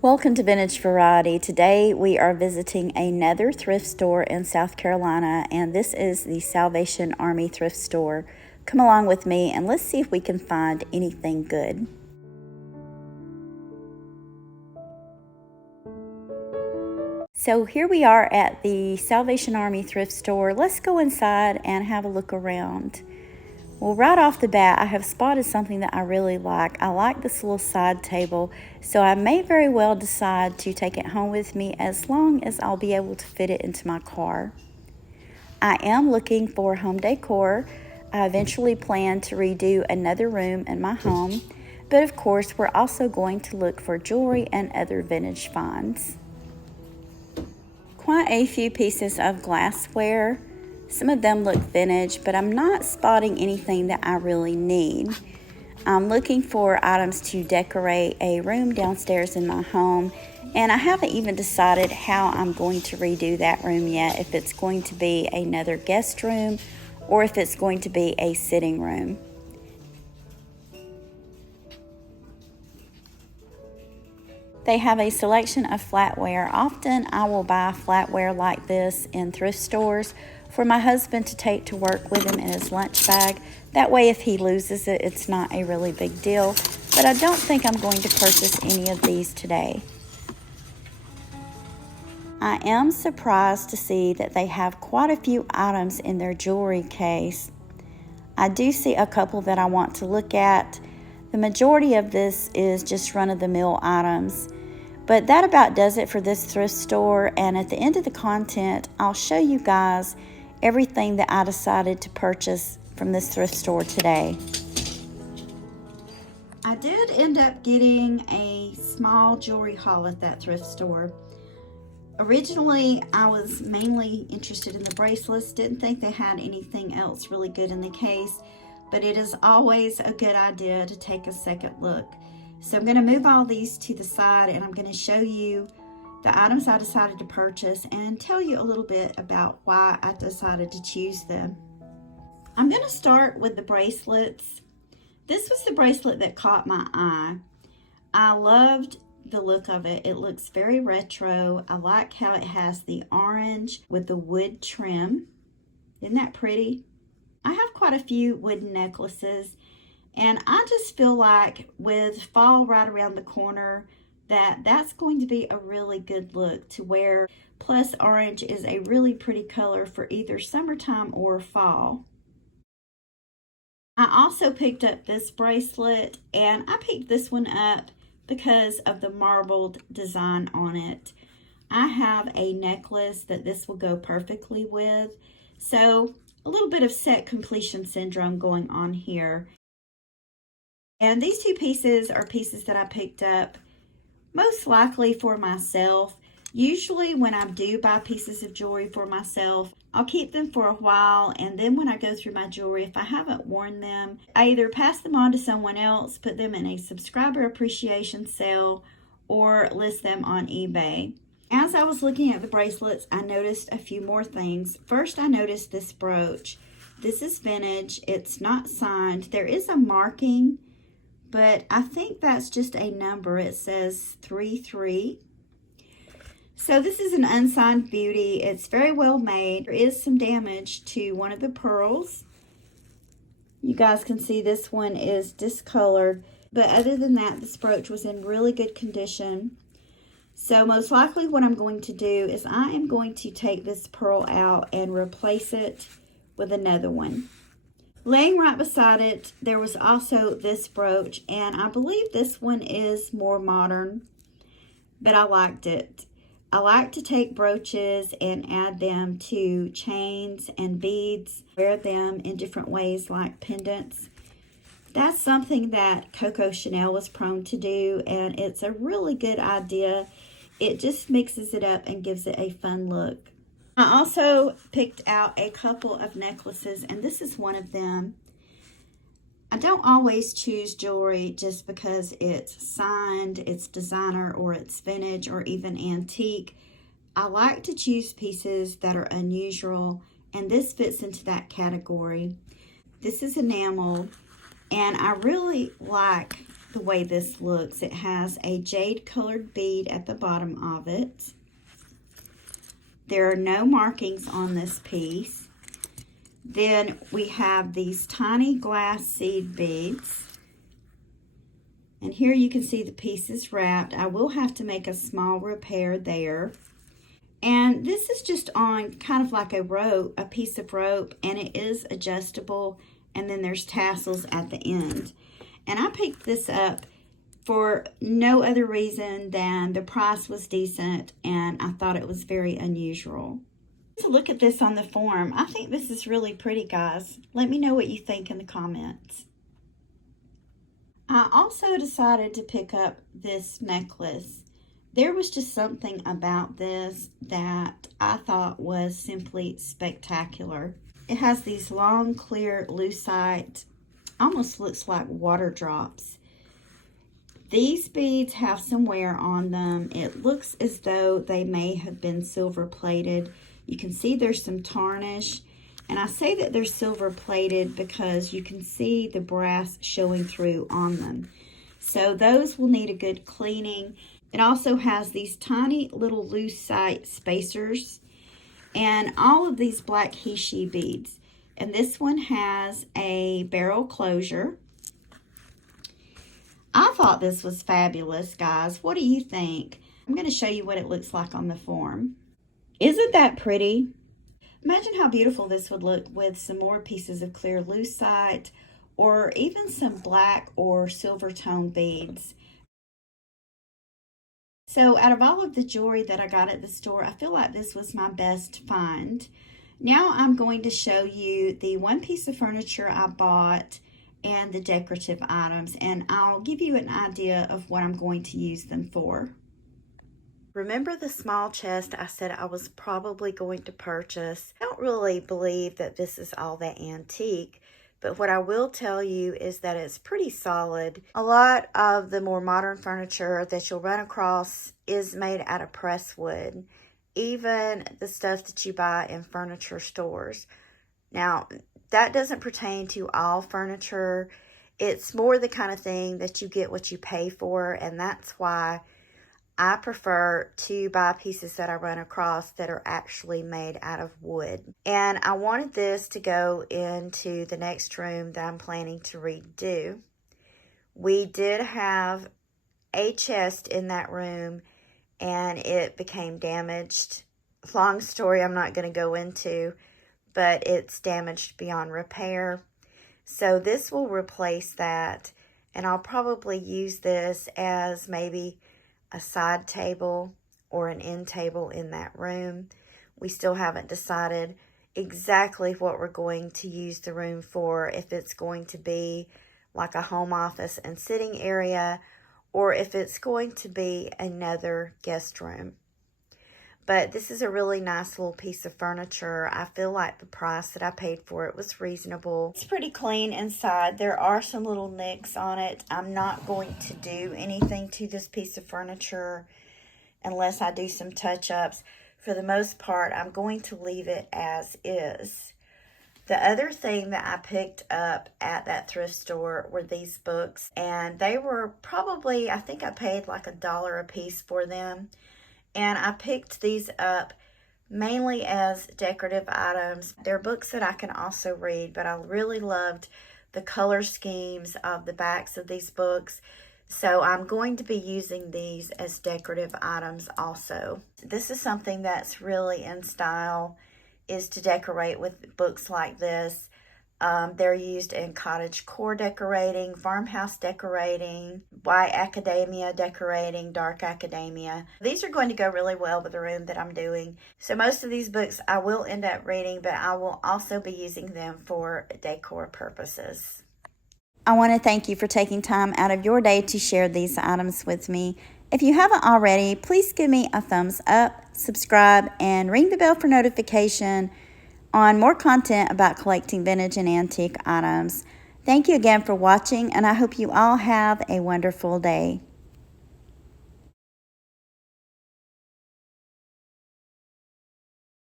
Welcome to Vintage Variety. Today we are visiting another thrift store in South Carolina, and this is the Salvation Army thrift store. Come along with me and let's see if we can find anything good. So here we are at the Salvation Army thrift store. Let's go inside and have a look around. Well, right off the bat, I have spotted something that I really like. I like this little side table, so I may very well decide to take it home with me as long as I'll be able to fit it into my car. I am looking for home decor. I eventually plan to redo another room in my home, but of course, we're also going to look for jewelry and other vintage finds. Quite a few pieces of glassware. Some of them look vintage, but I'm not spotting anything that I really need. I'm looking for items to decorate a room downstairs in my home, and I haven't even decided how I'm going to redo that room yet, if it's going to be another guest room or if it's going to be a sitting room. They have a selection of flatware. Often I will buy flatware like this in thrift stores for my husband to take to work with him in his lunch bag. That way if he loses it, it's not a really big deal. But I don't think I'm going to purchase any of these today. I am surprised to see that they have quite a few items in their jewelry case. I do see a couple that I want to look at. The majority of this is just run-of-the-mill items. But that about does it for this thrift store, and at the end of the content, I'll show you guys everything that I decided to purchase from this thrift store today. I did end up getting a small jewelry haul at that thrift store. Originally, I was mainly interested in the bracelets, didn't think they had anything else really good in the case, but it is always a good idea to take a second look. So I'm going to move all these to the side and I'm going to show you the items I decided to purchase and tell you a little bit about why I decided to choose them. I'm going to start with the bracelets. This was the bracelet that caught my eye. I loved the look of it. It looks very retro. I like how it has the orange with the wood trim. Isn't that pretty? I have quite a few wooden necklaces, and I just feel like with fall right around the corner that that's going to be a really good look to wear. Plus orange is a really pretty color for either summertime or fall. I also picked up this bracelet, and I picked this one up because of the marbled design on it. I have a necklace that this will go perfectly with, so a little bit of set completion syndrome going on here. And these two pieces are pieces that I picked up most likely for myself. Usually when I do buy pieces of jewelry for myself, I'll keep them for a while, and then when I go through my jewelry, if I haven't worn them, I either pass them on to someone else, put them in a subscriber appreciation sale, or list them on eBay. As I was looking at the bracelets, I noticed a few more things. First, I noticed this brooch. This is vintage. It's not signed. There is a marking, but I think that's just a number. It says 33. So this is an unsigned beauty. It's very well made. There is some damage to one of the pearls. You guys can see this one is discolored, but other than that, this brooch was in really good condition. So most likely what I'm going to do is I am going to take this pearl out and replace it with another one. Laying right beside it, there was also this brooch, and I believe this one is more modern, but I liked it. I like to take brooches and add them to chains and beads, wear them in different ways like pendants. That's something that Coco Chanel was prone to do, and it's a really good idea. It just mixes it up and gives it a fun look. I also picked out a couple of necklaces, and this is one of them. I don't always choose jewelry just because it's signed, it's designer, or it's vintage, or even antique. I like to choose pieces that are unusual, and this fits into that category. This is enamel, and I really like the way this looks. It has a jade colored bead at the bottom of it. There are no markings on this piece. Then we have these tiny glass seed beads. And here you can see the piece is wrapped. I will have to make a small repair there. And this is just on kind of like a rope, a piece of rope, and it is adjustable. And then there's tassels at the end. And I picked this up for no other reason than the price was decent and I thought it was very unusual. To look at this on the form, I think this is really pretty, guys. Let me know what you think in the comments. I also decided to pick up this necklace. There was just something about this that I thought was simply spectacular. It has these long, clear, lucite, almost looks like water drops. These beads have some wear on them. It looks as though they may have been silver plated. You can see there's some tarnish. And I say that they're silver plated because you can see the brass showing through on them. So those will need a good cleaning. It also has these tiny little lucite spacers and all of these black heishi beads. And this one has a barrel closure. I thought this was fabulous, guys. What do you think? I'm going to show you what it looks like on the form. Isn't that pretty? Imagine how beautiful this would look with some more pieces of clear lucite or even some black or silver tone beads. So out of all of the jewelry that I got at the store, I feel like this was my best find. Now I'm going to show you the one piece of furniture I bought and the decorative items, and I'll give you an idea of what I'm going to use them for. Remember the small chest I said I was probably going to purchase? I don't really believe that this is all that antique, but what I will tell you is that it's pretty solid. A lot of the more modern furniture that you'll run across is made out of press wood, even the stuff that you buy in furniture stores. Now, that doesn't pertain to all furniture. It's more the kind of thing that you get what you pay for, and that's why I prefer to buy pieces that I run across that are actually made out of wood. And I wanted this to go into the next room that I'm planning to redo. We did have a chest in that room and it became damaged. Long story I'm not going to go into, but it's damaged beyond repair. So this will replace that, and I'll probably use this as maybe a side table or an end table in that room. We still haven't decided exactly what we're going to use the room for, if it's going to be like a home office and sitting area, or if it's going to be another guest room. But this is a really nice little piece of furniture. I feel like the price that I paid for it was reasonable. It's pretty clean inside. There are some little nicks on it. I'm not going to do anything to this piece of furniture unless I do some touch-ups. For the most part, I'm going to leave it as is. The other thing that I picked up at that thrift store were these books, and they were probably, I think I paid like $1 a piece for them. And I picked these up mainly as decorative items. They're books that I can also read, but I really loved the color schemes of the backs of these books. So I'm going to be using these as decorative items also. This is something that's really in style, is to decorate with books like this. They're used in cottage core decorating, farmhouse decorating, white academia decorating, dark academia. These are going to go really well with the room that I'm doing. So most of these books I will end up reading, but I will also be using them for decor purposes. I want to thank you for taking time out of your day to share these items with me. If you haven't already, please give me a thumbs up, subscribe, and ring the bell for notification on more content about collecting vintage and antique items. Thank you again for watching, and I hope you all have a wonderful day.